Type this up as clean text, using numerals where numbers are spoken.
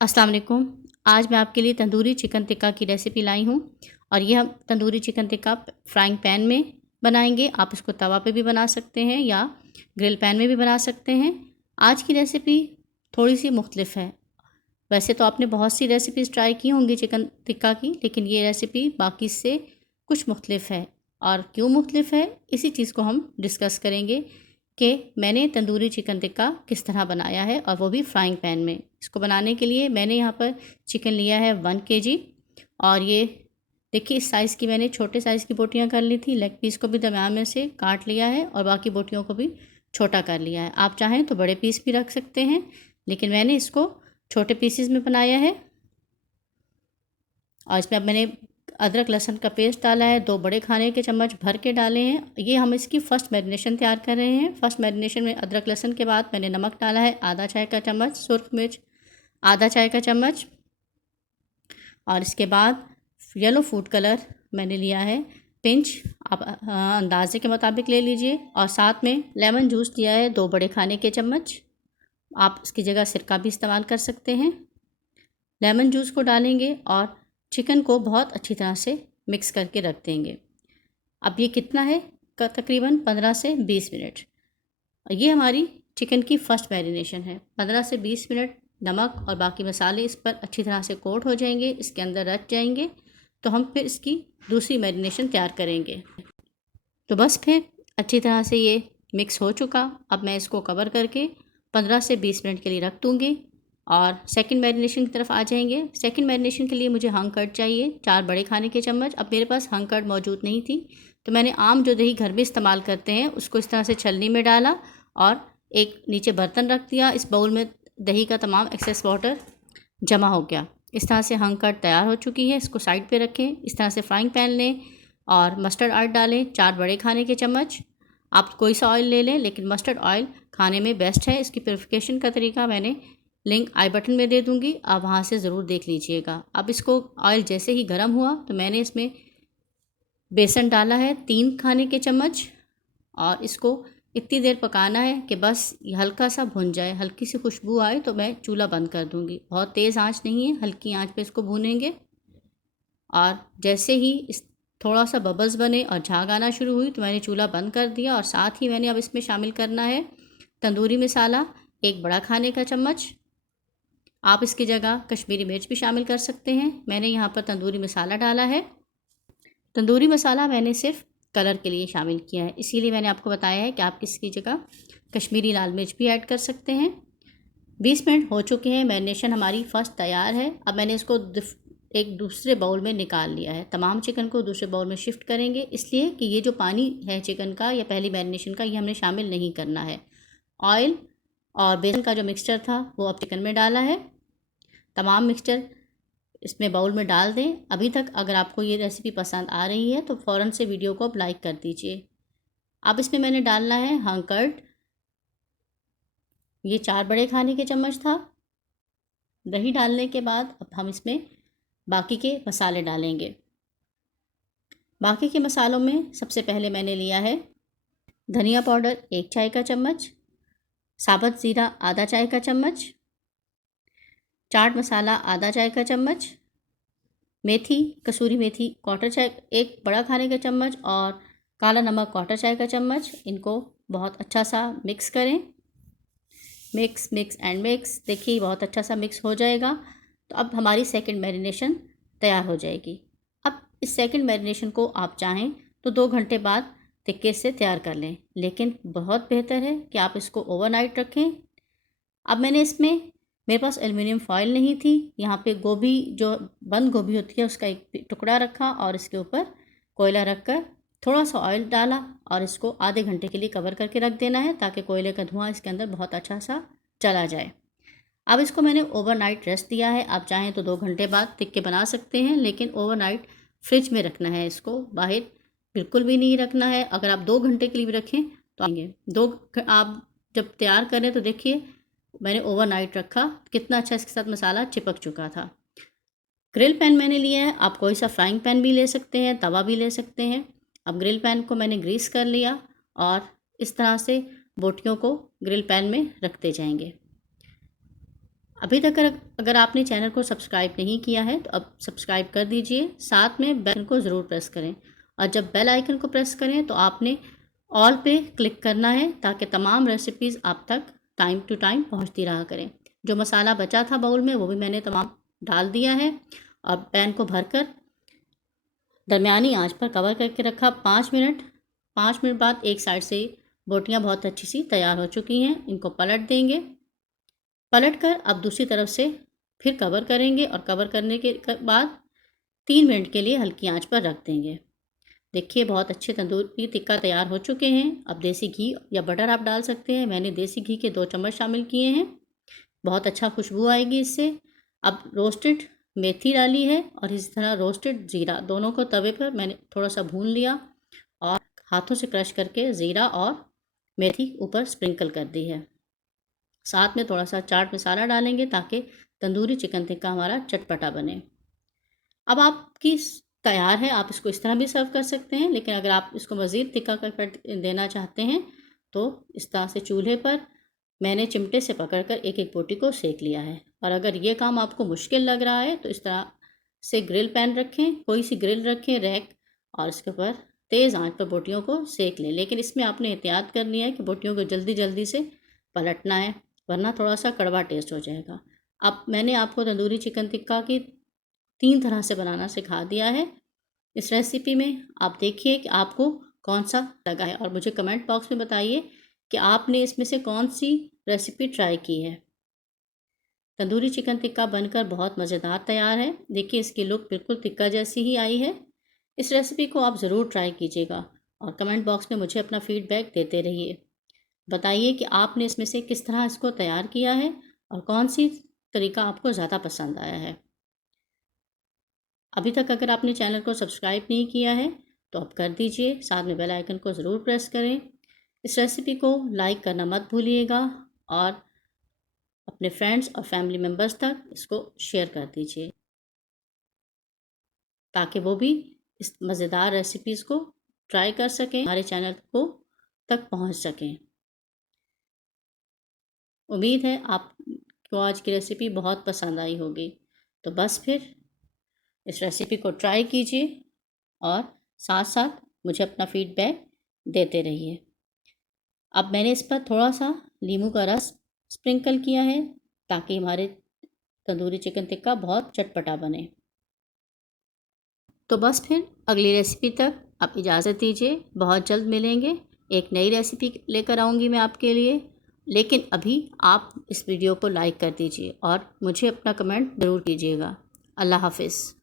अस्सलाम वालेकुम। आज मैं आपके लिए तंदूरी चिकन टिक्का की रेसिपी लाई हूँ और ये हम tandoori chicken tikka frying pan में बनाएंगे। आप इसको तवा पे भी बना सकते हैं या ग्रिल पैन में भी बना सकते हैं। आज की रेसिपी थोड़ी सी मुख्तलिफ है। वैसे तो आपने बहुत सी रेसिपीज़ ट्राई की होंगी चिकन टिक्का की, लेकिन ये रेसिपी बाकी से कुछ मुख्तलिफ है। और क्यों मुख्तलिफ है, इसी चीज़ को हम डिस्कस करेंगे कि मैंने तंदूरी चिकन टिक्का किस तरह बनाया है, और वो भी फ्राइंग पैन में। इसको बनाने के लिए मैंने यहाँ पर चिकन लिया है 1 kg। और ये देखिए, इस साइज़ की मैंने छोटे साइज़ की बोटियाँ कर ली थी। लेग पीस को भी दरमियान में से काट लिया है और बाकी बोटियों को भी छोटा कर लिया है। आप चाहें तो बड़े पीस भी रख सकते हैं, लेकिन मैंने इसको छोटे पीसेस में बनाया है। और इसमें अब मैंने अदरक लहसुन का पेस्ट डाला है, 2 बड़े खाने के चम्मच भर के डाले हैं। ये हम इसकी फ़र्स्ट मैरिनेशन तैयार कर रहे हैं। फ़र्स्ट मैरिनेशन में अदरक लहसुन के बाद मैंने नमक डाला है आधा चाय का चम्मच, सुरख मिर्च आधा चाय का चम्मच, और इसके बाद येलो फूड कलर मैंने लिया है पिंच, आप अंदाजे के मुताबिक ले लीजिए। और साथ में लेमन जूस लिया है 2 बड़े खाने के चम्मच। आप इसकी जगह सिरका भी इस्तेमाल कर सकते हैं। लेमन जूस को डालेंगे और चिकन को बहुत अच्छी तरह से मिक्स करके रख देंगे। अब ये कितना है, तकरीबन 15 से 20 मिनट। ये हमारी चिकन की फ़र्स्ट मैरिनेशन है। 15 से 20 मिनट नमक और बाकी मसाले इस पर अच्छी तरह से कोट हो जाएंगे, इसके अंदर रच जाएंगे, तो हम फिर इसकी दूसरी मैरिनेशन तैयार करेंगे। तो बस फिर अच्छी तरह से ये मिक्स हो चुका। अब मैं इसको कवर करके 15 से 20 मिनट के लिए रख दूँगी और सेकंड मैरिनेशन की तरफ आ जाएंगे। सेकंड मैरिनेशन के लिए मुझे हंग कर्ड चाहिए 4 बड़े खाने के चम्मच। अब मेरे पास हंग कर्ड मौजूद नहीं थी, तो मैंने आम जो दही घर में इस्तेमाल करते हैं उसको इस तरह से छलनी में डाला और एक नीचे बर्तन रख दिया। इस बाउल में दही का तमाम एक्सेस वाटर जमा हो गया। इस तरह से हंग कर्ड तैयार हो चुकी है, इसको साइड पे रखें। इस तरह से फ्राइंग पैन लें और मस्टर्ड ऑयल डालें 4 बड़े खाने के चम्मच। आप कोई सा ऑयल ले लें, लेकिन मस्टर्ड ऑयल खाने में बेस्ट है। इसकी प्योरिफिकेशन का तरीका मैंने लिंक आई बटन में दे दूँगी, आप वहाँ से ज़रूर देख लीजिएगा। अब इसको ऑयल जैसे ही गर्म हुआ तो मैंने इसमें बेसन डाला है 3 खाने के चम्मच, और इसको इतनी देर पकाना है कि बस ये हल्का सा भुन जाए, हल्की सी खुशबू आए तो मैं चूल्हा बंद कर दूँगी। बहुत तेज़ आंच नहीं है, हल्की आंच पे इसको भूनेंगे। और जैसे ही इस थोड़ा सा बबल्स बने और झाग आना शुरू हुई तो मैंने चूल्हा बंद कर दिया। और साथ ही मैंने अब इसमें शामिल करना है तंदूरी मसाला 1 बड़ा खाने का चम्मच। आप इसकी जगह कश्मीरी मिर्च भी शामिल कर सकते हैं। मैंने यहाँ पर तंदूरी मसाला डाला है। तंदूरी मसाला मैंने सिर्फ कलर के लिए शामिल किया है, इसीलिए मैंने आपको बताया है कि आप इसकी जगह कश्मीरी लाल मिर्च भी ऐड कर सकते हैं। 20 मिनट हो चुके हैं, मैरिनेशन हमारी फ़र्स्ट तैयार है। अब मैंने इसको एक दूसरे बाउल में निकाल लिया है। तमाम चिकन को दूसरे बाउल में शिफ्ट करेंगे, इसलिए कि ये जो पानी है चिकन का या पहली मैरिनेशन का, ये हमने शामिल नहीं करना है। ऑयल और बेसन का जो मिक्सचर था वो अब चिकन में डाला है। तमाम मिक्सचर इसमें बाउल में डाल दें। अभी तक अगर आपको ये रेसिपी पसंद आ रही है तो फ़ौरन से वीडियो को अब लाइक कर दीजिए। अब इसमें मैंने डालना है हंग कर्ड, ये 4 बड़े खाने के चम्मच था। दही डालने के बाद अब हम इसमें बाकी के मसाले डालेंगे। बाकी के मसालों में सबसे पहले मैंने लिया है धनिया पाउडर 1 चाय का चम्मच, साबुत ज़ीरा आधा चाय का चम्मच, चाट मसाला आधा चाय का चम्मच, मेथी कसूरी मेथी क्वार्टर चाय 1 बड़ा खाने का चम्मच, और काला नमक क्वार्टर चाय का चम्मच। इनको बहुत अच्छा सा मिक्स करें। Mix mix and mix. देखिए बहुत अच्छा सा मिक्स हो जाएगा तो अब हमारी सेकंड मैरिनेशन तैयार हो जाएगी। अब इस सेकंड मैरिनेशन को आप चाहें तो 2 घंटे बाद टिक्के से तैयार कर लें, लेकिन बहुत बेहतर है कि आप इसको ओवरनाइट रखें। अब मैंने इसमें, मेरे पास एल्युमिनियम फॉयल नहीं थी, यहाँ पे गोभी जो बंद गोभी होती है उसका एक टुकड़ा रखा और इसके ऊपर कोयला रख कर थोड़ा सा ऑयल डाला और इसको आधे घंटे के लिए कवर करके रख देना है, ताकि कोयले का धुआं इसके अंदर बहुत अच्छा सा चला जाए। अब इसको मैंने ओवरनाइट रेस्ट दिया है। आप चाहें तो 2 घंटे बाद टिक्के बना सकते हैं, लेकिन ओवरनाइट फ्रिज में रखना है, इसको बाहर बिल्कुल भी नहीं रखना है। अगर आप 2 घंटे के लिए भी रखें तो आएंगे आप जब तैयार करें तो देखिए मैंने ओवरनाइट रखा, कितना अच्छा इसके साथ मसाला चिपक चुका था। ग्रिल पैन मैंने लिया है, आप कोई सा फ्राइंग पैन भी ले सकते हैं, तवा भी ले सकते हैं। अब ग्रिल पैन को मैंने ग्रीस कर लिया और इस तरह से बोटियों को ग्रिल पैन में रखते जाएंगे। अभी तक अगर आपने चैनल को सब्सक्राइब नहीं किया है तो अब सब्सक्राइब कर दीजिए, साथ में बेल को ज़रूर प्रेस करें। और जब बेल आइकन को प्रेस करें तो आपने ऑल पे क्लिक करना है ताकि तमाम रेसिपीज़ आप तक टाइम टू टाइम पहुंचती रहा करें। जो मसाला बचा था बाउल में वो भी मैंने तमाम डाल दिया है और पैन को भरकर दरमियानी आंच पर कवर करके रखा 5 मिनट। 5 मिनट बाद एक साइड से बोटियां बहुत अच्छी सी तैयार हो चुकी हैं, इनको पलट देंगे। पलट कर अब दूसरी तरफ से फिर कवर करेंगे और कवर करने के बाद 3 मिनट के लिए हल्की आंच पर रख देंगे। देखिए बहुत अच्छे तंदूरी टिक्का तैयार हो चुके हैं। अब देसी घी या बटर आप डाल सकते हैं, मैंने देसी घी के 2 चम्मच शामिल किए हैं, बहुत अच्छा खुशबू आएगी इससे। अब रोस्टेड मेथी डाली है और इस तरह रोस्टेड ज़ीरा, दोनों को तवे पर मैंने थोड़ा सा भून लिया और हाथों से क्रश करके ज़ीरा और मेथी ऊपर स्प्रिंकल कर दी है। साथ में थोड़ा सा चाट मसाला डालेंगे ताकि तंदूरी चिकन टिक्का हमारा चटपटा बने। अब आपकी तैयार है, आप इसको इस तरह भी सर्व कर सकते हैं, लेकिन अगर आप इसको मज़ीद तिक्का कर देना चाहते हैं तो इस तरह से चूल्हे पर मैंने चिमटे से पकड़कर एक एक बोटी को सेक लिया है। और अगर ये काम आपको मुश्किल लग रहा है तो इस तरह से ग्रिल पैन रखें, कोई सी ग्रिल रखें, रैक, और इसके ऊपर तेज़ आंच पर बोटियों को सेक लें। लेकिन इसमें आपने एहतियात करनी है कि बोटियों को जल्दी जल्दी से पलटना है, वरना थोड़ा सा कड़वा टेस्ट हो जाएगा। अब मैंने आपको तंदूरी चिकन टिक्का की 3 तरह से बनाना सिखा दिया है इस रेसिपी में। आप देखिए कि आपको कौन सा लगा है और मुझे कमेंट बॉक्स में बताइए कि आपने इसमें से कौन सी रेसिपी ट्राई की है। तंदूरी चिकन टिक्का बनकर बहुत मज़ेदार तैयार है। देखिए इसकी लुक बिल्कुल टिक्का जैसी ही आई है। इस रेसिपी को आप ज़रूर ट्राई कीजिएगा और कमेंट बॉक्स में मुझे अपना फीडबैक देते रहिए। बताइए कि आपने इसमें से किस तरह इसको तैयार किया है और कौन सी तरीका आपको ज़्यादा पसंद आया है। अभी तक अगर आपने चैनल को सब्सक्राइब नहीं किया है तो अब कर दीजिए, साथ में बेल आइकन को ज़रूर प्रेस करें। इस रेसिपी को लाइक करना मत भूलिएगा और अपने फ्रेंड्स और फैमिली मेम्बर्स तक इसको शेयर कर दीजिए ताकि वो भी इस मज़ेदार रेसिपीज़ को ट्राई कर सकें, हमारे चैनल को तक पहुंच सकें। उम्मीद है आपको आज की रेसिपी बहुत पसंद आई होगी। तो बस फिर इस रेसिपी को ट्राई कीजिए और साथ साथ मुझे अपना फीडबैक देते रहिए। अब मैंने इस पर थोड़ा सा नींबू का रस स्प्रिंकल किया है ताकि हमारे तंदूरी चिकन टिक्का बहुत चटपटा बने। तो बस फिर अगली रेसिपी तक आप इजाज़त दीजिए, बहुत जल्द मिलेंगे। एक नई रेसिपी लेकर आऊँगी मैं आपके लिए, लेकिन अभी आप इस वीडियो को लाइक कर दीजिए और मुझे अपना कमेंट ज़रूर कीजिएगा। अल्लाह हाफ़िज़।